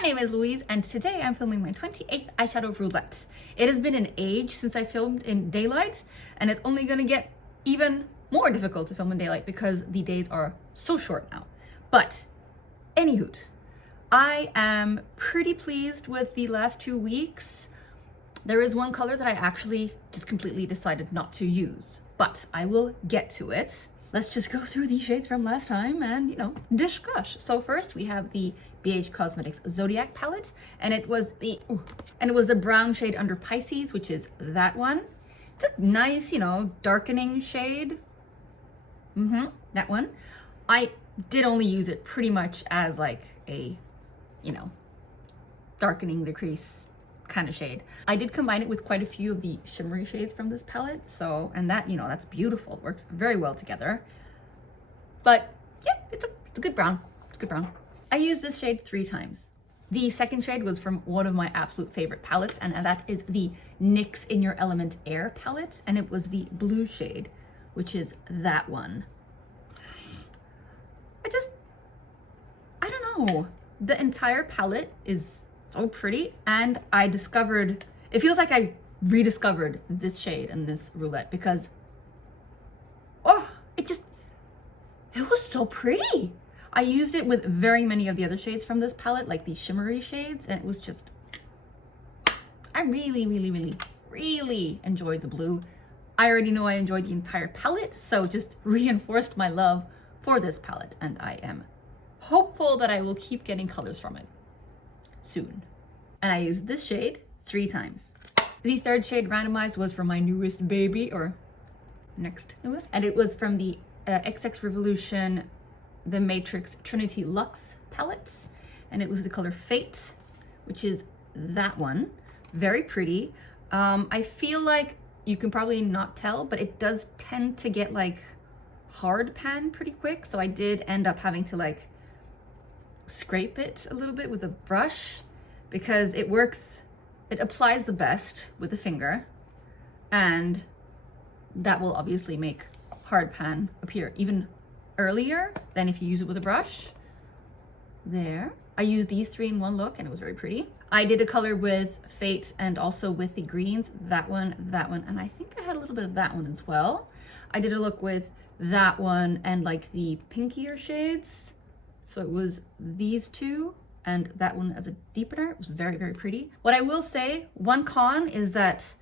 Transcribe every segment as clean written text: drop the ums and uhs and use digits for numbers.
name is Louise, and today I'm filming my 28th eyeshadow roulette. It has been an age since I filmed in daylight, and it's only gonna get even more difficult to film in daylight because the days are so short now. But, anywho, I am pretty pleased with the last 2 weeks. There is one color that I actually just completely decided not to use, but I will get to it. Let's just go through these shades from last time and, discuss. So first we have the BH Cosmetics Zodiac palette, and it was the brown shade under Pisces, which is that one. It's a nice, darkening shade. That one. I did only use it pretty much as like a, darkening the crease kind of shade. I did combine it with quite a few of the shimmery shades from this palette, and that, that's beautiful. It works very well together. But yeah, it's a good brown. It's a good brown. I used this shade 3 times. The second shade was from one of my absolute favorite palettes, and that is the NYX In Your Element Air palette, and it was the blue shade, which is that one. I don't know. The entire palette is so pretty, and it feels like I rediscovered this shade and this roulette because, it was so pretty. I used it with very many of the other shades from this palette, like the shimmery shades, and it was just, I really, really, really, really enjoyed the blue. I already know I enjoyed the entire palette, so just reinforced my love for this palette, and I am hopeful that I will keep getting colors from it soon. And I used this shade 3 times. The third shade, Randomised, was from my newest baby, or next newest, and it was from the XX Revolution The Matrix Trinity Luxe palette, and it was the color Fate, which is that one. Very pretty. I feel like you can probably not tell, but it does tend to get like hard pan pretty quick, so I did end up having to like scrape it a little bit with a brush because it applies the best with the finger, and that will obviously make hard pan appear even earlier than if you use it with a brush. There. I used these 3 in one look and it was very pretty. I did a color with Fate and also with the greens, that one, and I think I had a little bit of that one as well. I did a look with that one and like the pinkier shades. So it was these 2 and that one as a deepener. It was very, very pretty. What I will say, one con is that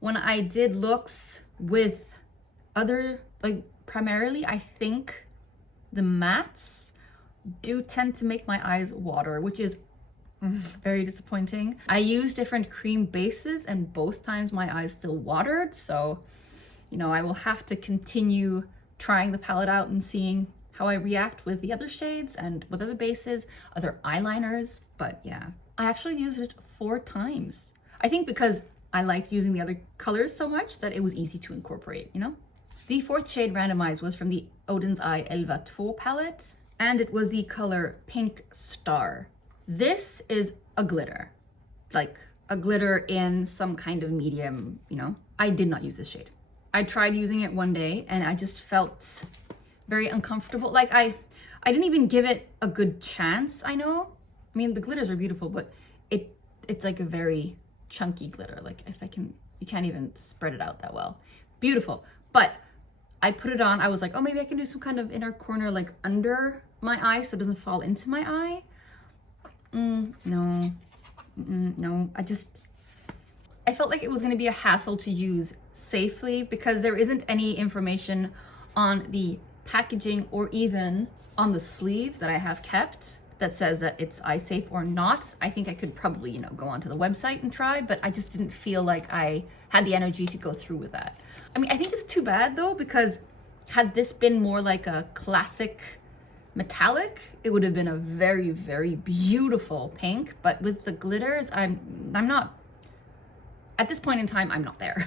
when I did looks with other, like primarily, I think the mattes do tend to make my eyes water, which is very disappointing. I used different cream bases and both times my eyes still watered. So, I will have to continue trying the palette out and seeing how I react with the other shades and with other bases, other eyeliners. But yeah, I actually used it 4 times. I think because I liked using the other colors so much that it was easy to incorporate, The 4th shade, Randomised, was from the Oden's Älva 2 palette, and it was the color Pink Star. This is a glitter, like a glitter in some kind of medium, I did not use this shade. I tried using it one day and I just felt very uncomfortable. Like I didn't even give it a good chance, I know. I mean, the glitters are beautiful, but it's like a very chunky glitter. Like you can't even spread it out that well. Beautiful, but I put it on, I was like, oh, maybe I can do some kind of inner corner like under my eye so it doesn't fall into my eye. No, I felt like it was gonna be a hassle to use safely because there isn't any information on the packaging or even on the sleeve that I have kept that says that it's eye safe or not. I think I could probably, go onto the website and try, but I just didn't feel like I had the energy to go through with that. I mean, I think it's too bad though, because had this been more like a classic metallic, it would have been a very, very beautiful pink, but with the glitters, I'm not, at this point in time, I'm not there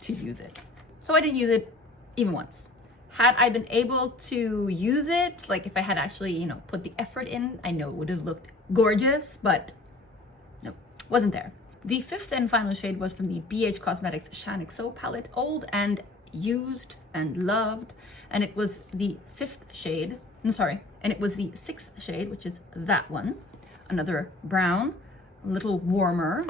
to use it. So I didn't use it even once. Had I been able to use it, like if I had actually, put the effort in, I know it would have looked gorgeous, but no, wasn't there. The 5th and final shade was from the BH Cosmetics Shine XO palette, old and used and loved, and it was the 5th shade, and it was the 6th shade, which is that one. another brown, a little warmer.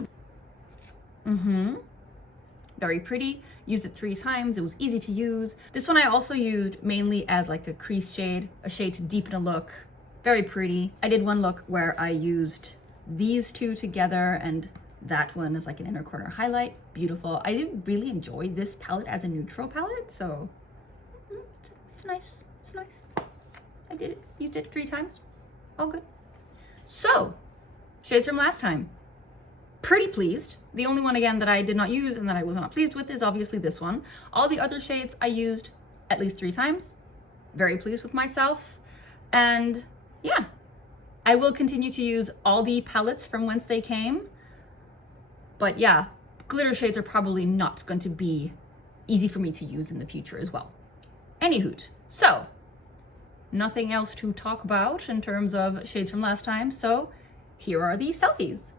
Very pretty. Used it 3 times. It was easy to use. This one I also used mainly as like a crease shade, a shade to deepen a look. Very pretty. I did one look where I used these two together, and that one is like an inner corner highlight. Beautiful. I did really enjoy this palette as a neutral palette, so it's nice. It's nice. I did it. Used it 3 times. All good. So, shades from last time. Pretty pleased. The only one again that I did not use and that I was not pleased with is obviously this one. All the other shades I used at least 3 times. Very pleased with myself. And yeah, I will continue to use all the palettes from whence they came. But yeah, glitter shades are probably not going to be easy for me to use in the future as well. Anyhoot, so nothing else to talk about in terms of shades from last time. So here are the selfies.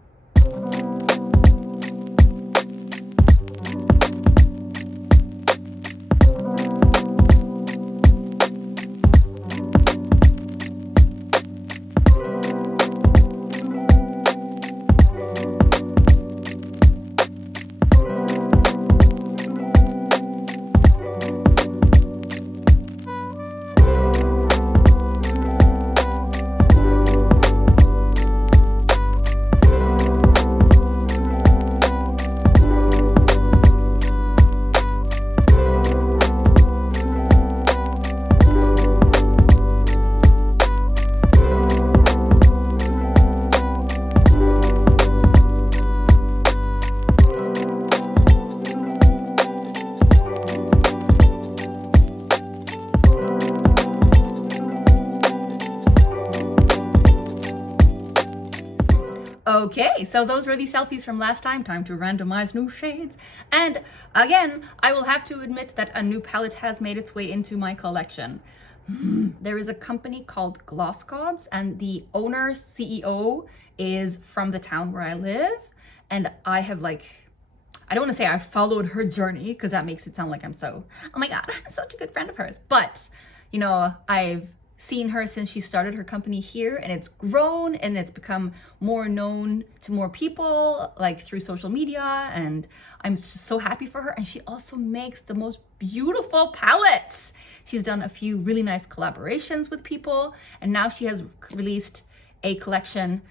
Okay, so those were the selfies from last time. Time to randomize new shades. And again, I will have to admit that a new palette has made its way into my collection. There is a company called Gloss Gods, and the owner, CEO, is from the town where I live. And I have I don't want to say I've followed her journey because that makes it sound like I'm so, oh my God, I'm such a good friend of hers. But, you know, I've seen her since she started her company here, and it's grown and it's become more known to more people, like through social media, and I'm so happy for her. And she also makes the most beautiful palettes. She's done a few really nice collaborations with people, and now she has released a collection.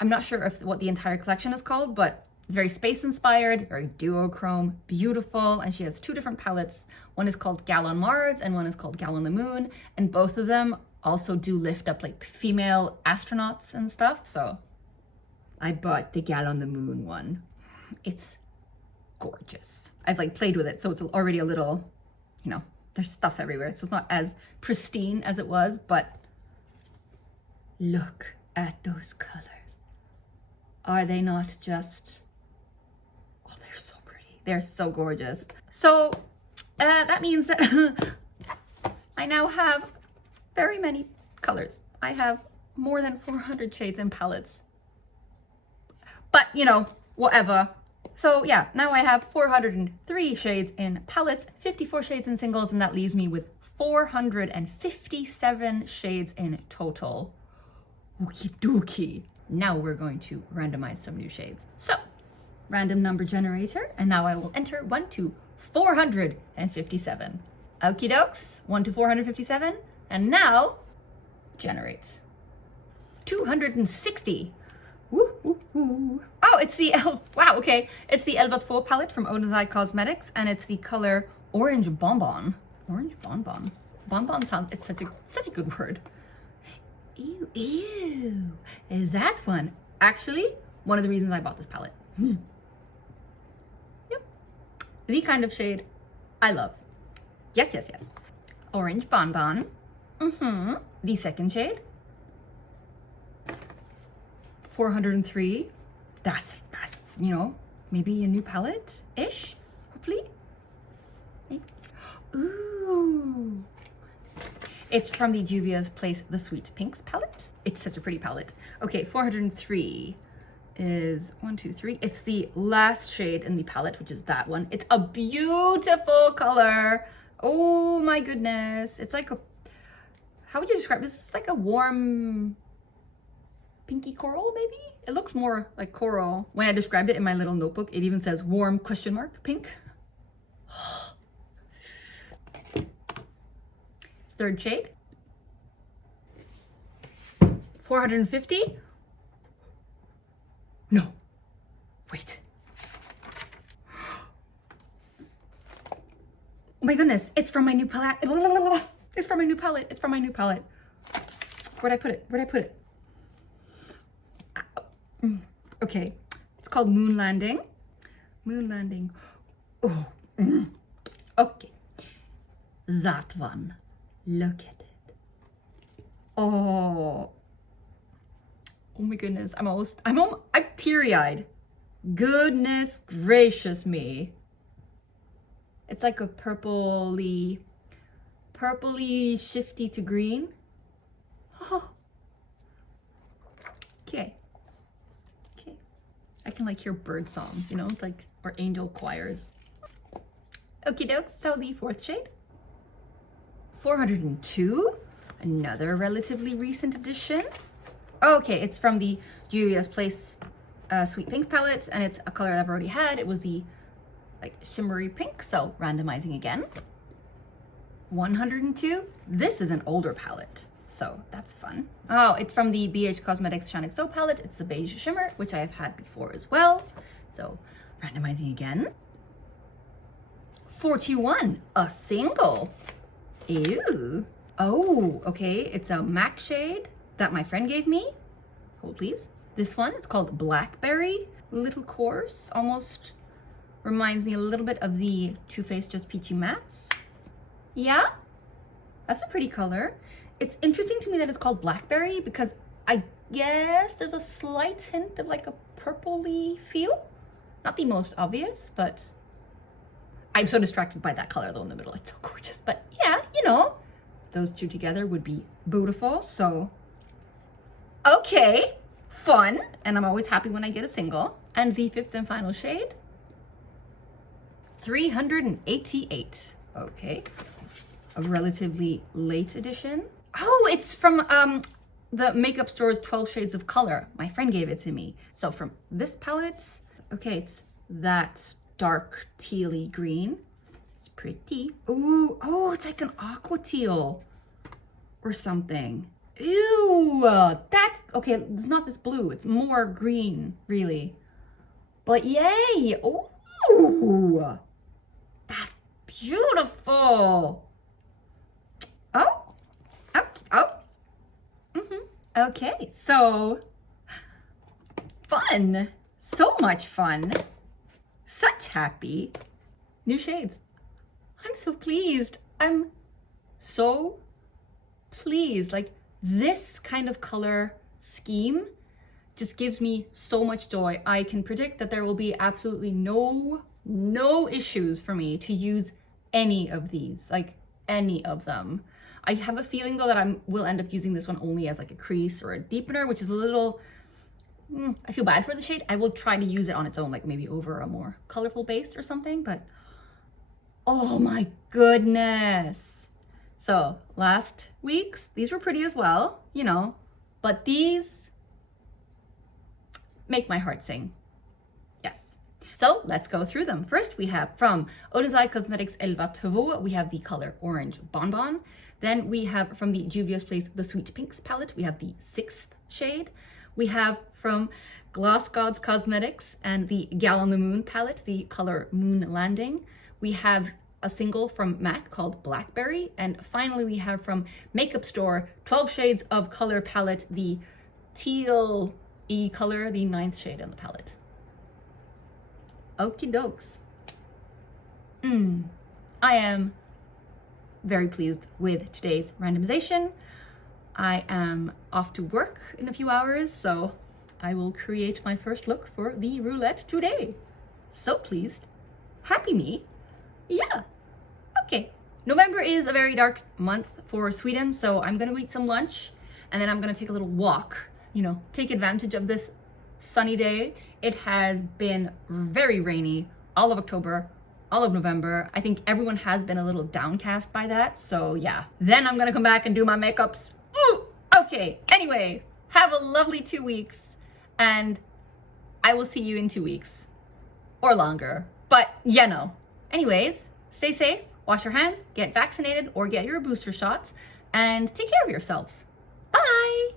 I'm not sure what the entire collection is called, but it's very space inspired, very duochrome, beautiful, and she has 2 different palettes. One is called Gal on Mars and one is called Gal on the Moon, and both of them also do lift up like female astronauts and stuff. So I bought the Gal on the Moon one. It's gorgeous. I've played with it, so it's already a little, you know, there's stuff everywhere. So it's not as pristine as it was, but look at those colors. Are they not just, oh, they're so pretty. They're so gorgeous. So that means that I now have very many colors. I have more than 400 shades and palettes. But, you know, whatever. So yeah, now I have 403 shades in palettes, 54 shades in singles, and that leaves me with 457 shades in total. Okie dokie. Now we're going to randomize some new shades. So, random number generator, and now I will enter 1 to 457. Okie dokes, 1 to 457. And now, generate. 260. Woo, woo, woo. Oh, it's the wow, okay. It's the Älva 2 palette from Oden Cosmetics, and it's the color Orange Bonbon. Orange Bonbon. Bonbon sounds, it's such a good word. Ew, ew. Is that one? Actually, one of the reasons I bought this palette. Yep. The kind of shade I love. Yes, yes, yes. Orange Bonbon. The second shade. 403. That's, you know, maybe a new palette-ish, hopefully. Maybe. Ooh. It's from the Juvia's Place The Sweet Pinks palette. It's such a pretty palette. Okay, 403 is 1, 2, 3. It's the last shade in the palette, which is that one. It's a beautiful color. Oh my goodness. It's like a, how would you describe this? It's like a warm pinky coral, maybe? It looks more like coral. When I described it in my little notebook, it even says warm question mark pink. Third shade. 450. No, wait. Oh my goodness, it's from my new palette. It's from my new palette. It's from my new palette. Where'd I put it? Where'd I put it? Okay, it's called Moon Landing. Moon Landing. Oh, okay. That one. Look at it. Oh. Oh my goodness, I'm teary-eyed. Goodness gracious me. It's like a purpley shifty to green. Oh. Okay. Okay. I can like hear bird song, you know, like, or angel choirs. Okie doke, so the fourth shade. 402, another relatively recent addition. Okay, it's from the Juvia's Place Sweet Pinks palette, and it's a color I've already had. It was the like shimmery pink, so randomizing again. 102, this is an older palette, so that's fun. Oh, it's from the BH Cosmetics Shine XO palette. It's the beige shimmer, which I have had before as well. So randomizing again. 41, a single. Ew. Oh, okay, it's a MAC shade that my friend gave me. Hold please. This one, it's called Blackberry. Little coarse, almost reminds me a little bit of the Too Faced Just Peachy Mattes. Yeah, that's a pretty color. It's interesting to me that it's called Blackberry because I guess there's a slight hint of like a purpley feel. Not the most obvious, but I'm so distracted by that color though in the middle. It's so gorgeous. But yeah, you know, those two together would be beautiful. So, okay, fun. And I'm always happy when I get a single. And the fifth and final shade, 388. Okay, a relatively late edition. Oh, it's from the makeup store's 12 Shades of Color. My friend gave it to me. So from this palette, okay, it's that dark tealy green. It's pretty. Ooh, oh, it's like an aqua teal or something. Ew, that's, okay, it's not this blue. It's more green, really. But yay, ooh, that's beautiful. Oh, okay, so fun, so much fun, such happy, new shades. I'm so pleased. I'm so pleased. Like this kind of color scheme just gives me so much joy. I can predict that there will be absolutely no issues for me to use any of these, like any of them. I have a feeling though that I will end up using this one only as like a crease or a deepener, which is a little, I feel bad for the shade. I will try to use it on its own, like maybe over a more colorful base or something, but oh my goodness. So last week's, these were pretty as well, you know, but these make my heart sing. Yes. So let's go through them. First, we have from Oden Cosmetics Älva, we have the color Orange Bonbon. Then we have from the Juvia's Place, the Sweet Pinks palette, we have the 6th shade. We have from Gloss Gods Cosmetics and the Gal on the Moon palette, the color Moon Landing. We have a single from MAC called Blackberry. And finally, we have from Makeup Store, 12 Shades of Color palette, the teal color, the 9th shade in the palette. Okie dokes. I am very pleased with today's randomization. I am off to work in a few hours, so I will create my first look for the roulette today. So pleased. Happy me. Yeah. Okay. November is a very dark month for Sweden, so I'm gonna eat some lunch and then I'm gonna take a little walk, you know, take advantage of this sunny day. It has been very rainy all of October, all of November. I think everyone has been a little downcast by that. So yeah, then I'm gonna come back and do my makeups. Ooh, okay, anyway, Have a lovely 2 weeks, and I will see you in 2 weeks or longer. But you know. Anyways, stay safe, wash your hands, get vaccinated or get your booster shots, and take care of yourselves. Bye.